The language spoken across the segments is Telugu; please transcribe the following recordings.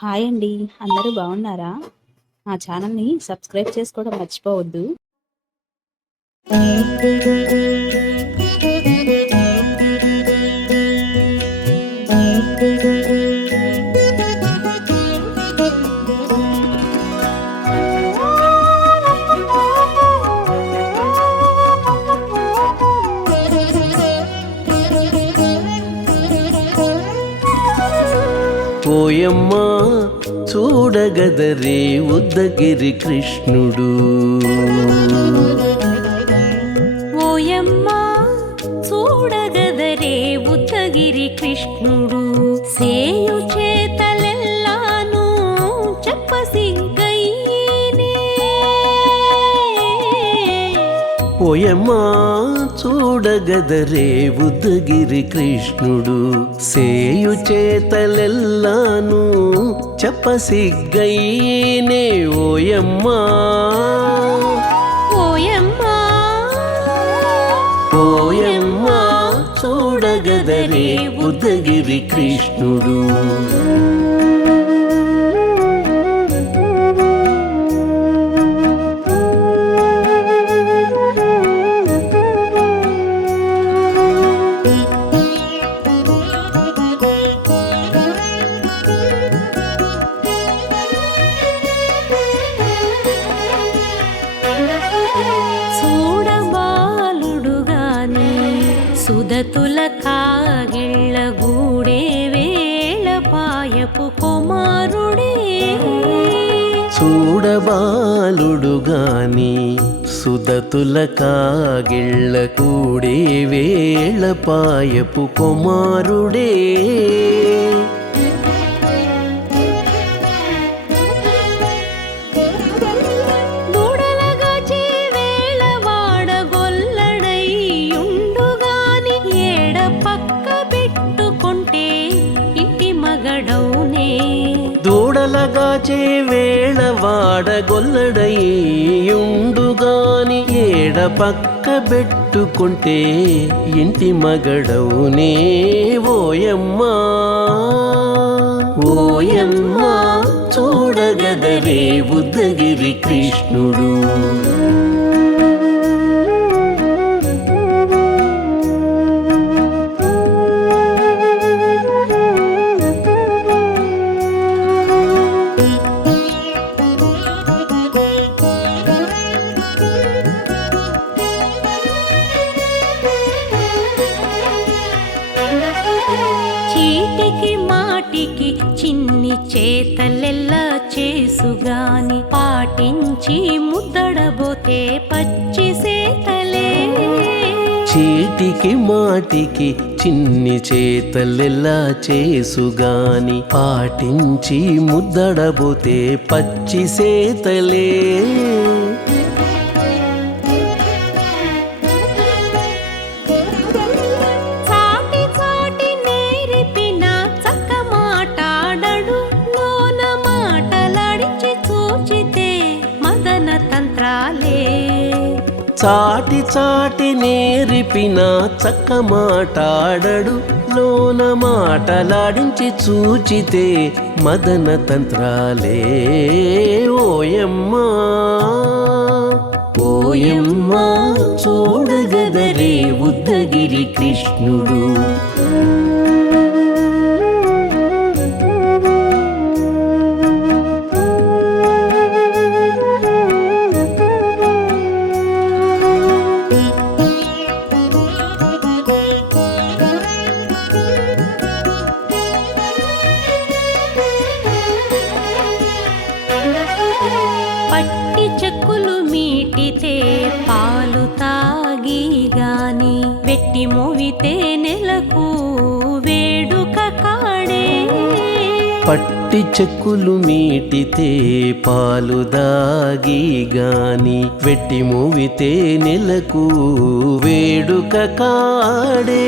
హాయ్ అండి. అందరూ బాగున్నారా? మా ఛానల్‌ని సబ్స్క్రైబ్ చేసుకోవడం మర్చిపోవద్దు. ఓయమ్మా చూడగదరే ఉద్దగిరి కృష్ణుడు. ఓయమ్మా చూడగదరే ఉద్దగిరి కృష్ణుడు. సేయు చేతలెల్లాను చెప్పసిగ్గయ్యేనే. ఓయమ్మా చూడగదరే ఉద్దగిరి కృష్ణుడు. సేయు చేతలెల్లాను చెప్పసిగ్గయ్యేనే. ఓయమ్మా ఓయమ్మా ఓయమ్మా చూడగదరే ఉద్దగిరి కృష్ణుడు. చూడబాలుడుగాని సుదతుల కాగిళ్ళ గూడే వేళ పాయపు కుమారుడే. చూడబాలుడుగాని సుదతుల కాగిళ్ళ కూడే వేళ పాయపు కుమారుడే. దూడలగాచే వేళ వాడగొల్లడైయుండుగాని ఏడ పక్క పెట్టుకుంటే ఇంటి మగడౌనే. దూడలగాచే వేళ వాడగొల్లడయ్యుండుగాని ఏడ పక్క పెట్టుకుంటే ఇంటి మగడవునే. ఓయమ్మా ఓయమ్మా చూడగదరే ఉద్దగిరి కృష్ణుడు. చీటికి మాటికి చిన్ని చేతలెల్లా చేసుగాని పాటించి ముద్దడబోతే పచ్చి సేతలే. చీటికి మాటికి చిన్ని చేతలెల్లా చేసుగాని పాటించి ముద్దడబోతే పచ్చి సేతలే. చాటి చాటి నేర్పిన చక్క మాటాడడు లోన మాటలాడించి చూచితే మదన తంత్రాలే. చాటి చాటి నేర్పిన చక్క మాటాడడు లోన మాటలాడించి చూచితే మదన తంత్రాలే. ఓయమ్మా ఓయమ్మా చూడగదరే ఉద్దగిరి కృష్ణుడు. పట్టి చెక్కులు మీటితే పాలు తాగి గాని వెట్టి మోవితే నెలకు వేడుక కాడే. పట్టి చెక్కులు మీటితే పాలు దాగి గాని వెట్టి మూవితే నెలకు వేడుక కాడే.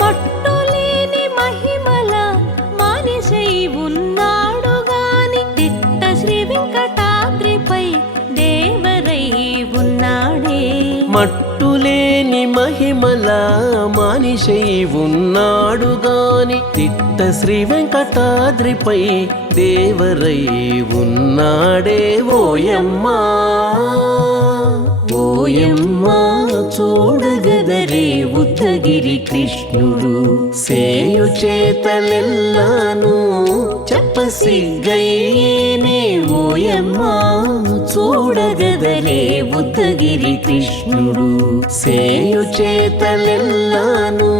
మట్టులేని మహిమల మానిసై ఉన్నాడు గాని తిట్ట శ్రీ వెంకటాద్రిపై దేవరై ఉన్నాడే. మట్టులేని మహిమల మానిషై ఉన్నాడు గాని తిట్ట శ్రీ వెంకటాద్రిపై దేవరై ఉన్నాడే ఓయమ్మా ఓయమ్మా చూడగదరే ఉద్దగిరి కృష్ణుడు సేయు చేతలెల్లాను చెప్పసిగ్గయ్యేనే ఓయమ్మా చూడగదరే ఉద్దగిరి కృష్ణుడు సేయు చేతలెల్లాను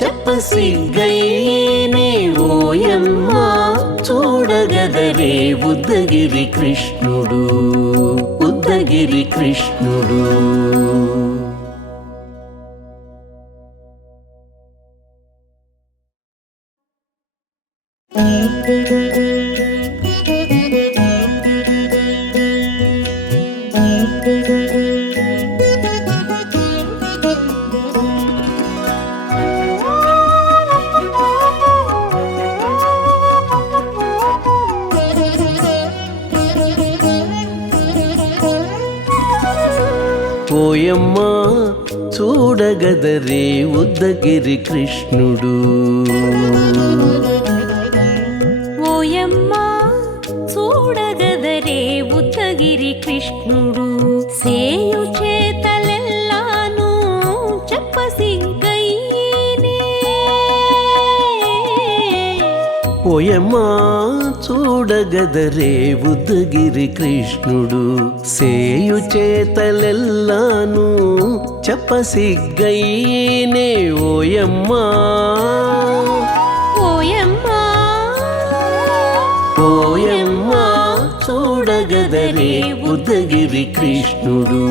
చెప్పసిగ్గయ్యేనే ఓయమ్మా చూడగదరే ఉద్దగిరి కృష్ణుడు ఉద్దగిరి కృష్ణుడు. ఓయమ్మా చూడగదరే ఉద్దగిరి కృష్ణుడు ఓయమ్మా చూడగదరే ఉద్దగిరి కృష్ణుడు సేయు చేతలెల్లాను చెప్పసిగ్గయ్యేనే ఓయమ్మా చూడగదరే ఉద్దగిరి కృష్ణుడు సేయు చేతలెల్లాను చెప్పసిగ్గయ్యేనే ఓయమ్మా ఓయమ్మా ఓయమ్మా చూడగదరే ఉద్దగిరి కృష్ణుడు.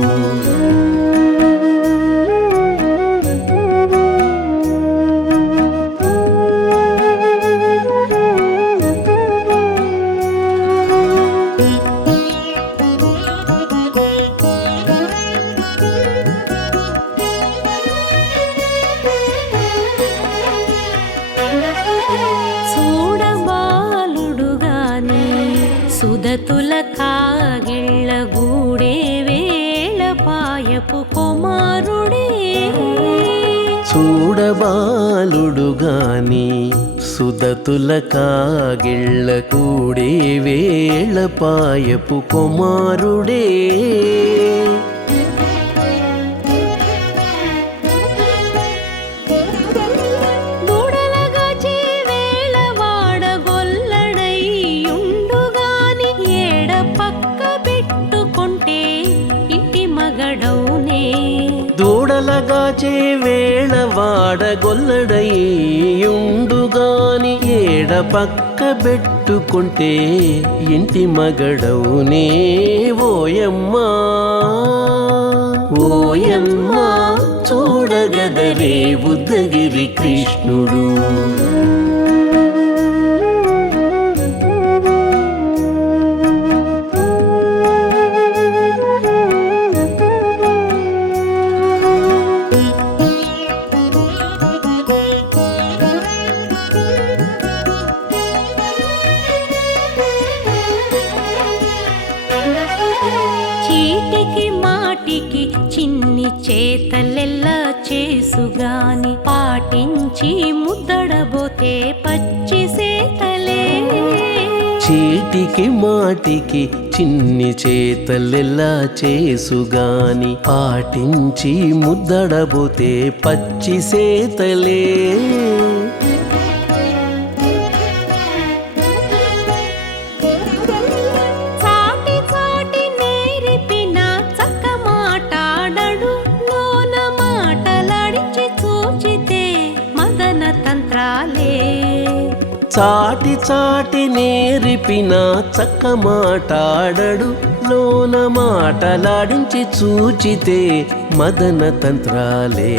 సుదతుల కాగిళ్ళ గూడే వేళపాయపు కుమారుడే చూడబాలుడు గాని సుదతుల కాగిళ్ళ కూడే వేళపాయపు కుమారుడే దూడలగాచే వేళ వాడగొల్లడయ్యుండుగాని ఏడ పక్క పెట్టుకుంటే ఇంటి మగడవునే ఓయమ్మా ఓయమ్మా చూడగదరే ఉద్దగిరి కృష్ణుడు. చీటికి మాటికి చిన్ని చేతలెల్లా చేసుగాని పాటించి ముద్దడబోతే పచ్చి సేతలే చీటికి మాటికి చిన్ని చేతలెల్లా చేసుగాని పాటించి ముద్దడబోతే పచ్చి సేతలే చాటి చాటి నేర్పిన చక్క మాటాడడు లోన మాటలాడించి చూచితే మదన తంత్రాలే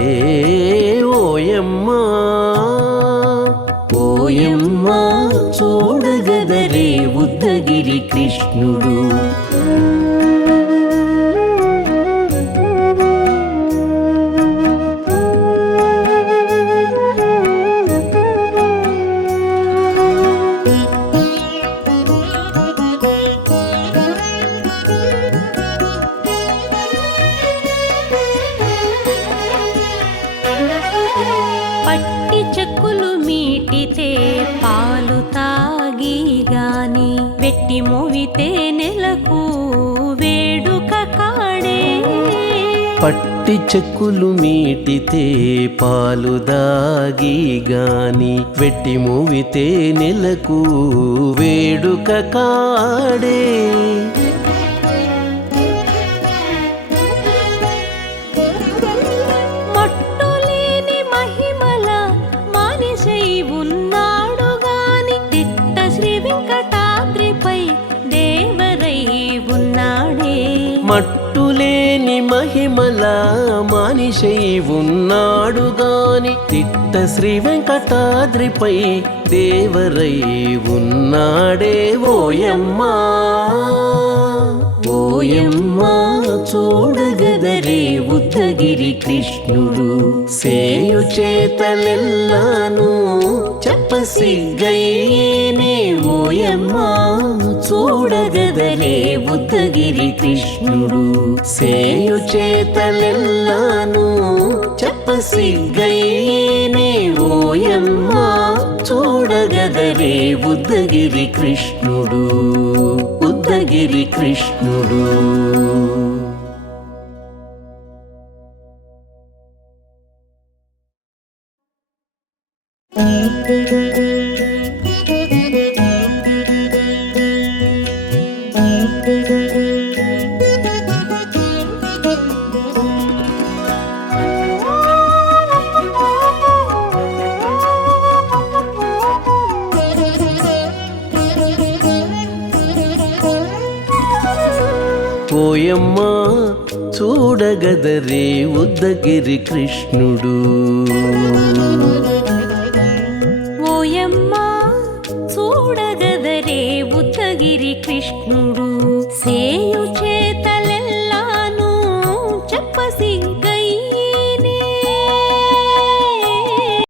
ఓయమ్మా ఓయమ్మా చూడగదరే ఉద్దగిరి కృష్ణుడు. పాలు తాగి గాని వెట్టి మోవితే నెలకు వేడుక కాడే పట్టి చెక్కులు మీటితే పాలు దాగి గాని వెట్టి మూవితే నెలకు వేడుక కాడే మట్టులేని మహిమల మానిషై ఉన్నాడు గాని తిట్ట శ్రీ వెంకటాద్రిపై దేవరై ఉన్నాడే మట్టులేని మహిమల మానిషై ఉన్నాడు గాని తిట్ట శ్రీ వెంకటాద్రిపై దేవరై ఉన్నాడే ఓయమ్మా ఓయమ్మా చూడగదరే ఉద్దగిరి కృష్ణుడు సేయు చేతలెల్లాను చెప్పసిగ్గయ్యేనే ఓయమ్మా చూడగదరే ఉద్దగిరి కృష్ణుడు సేయు చేతలెల్లాను చెప్పసిగ్గయ్యేనే ఓయమ్మా చూడగదరే ఉద్దగిరి కృష్ణుడు ఉద్దగిరి కృష్ణుడు ఓయమ్మా చూడగదరే ఉద్దగిరి కృష్ణుడు ఓయమ్మా చూడగదరే ఉద్దగిరి కృష్ణుడు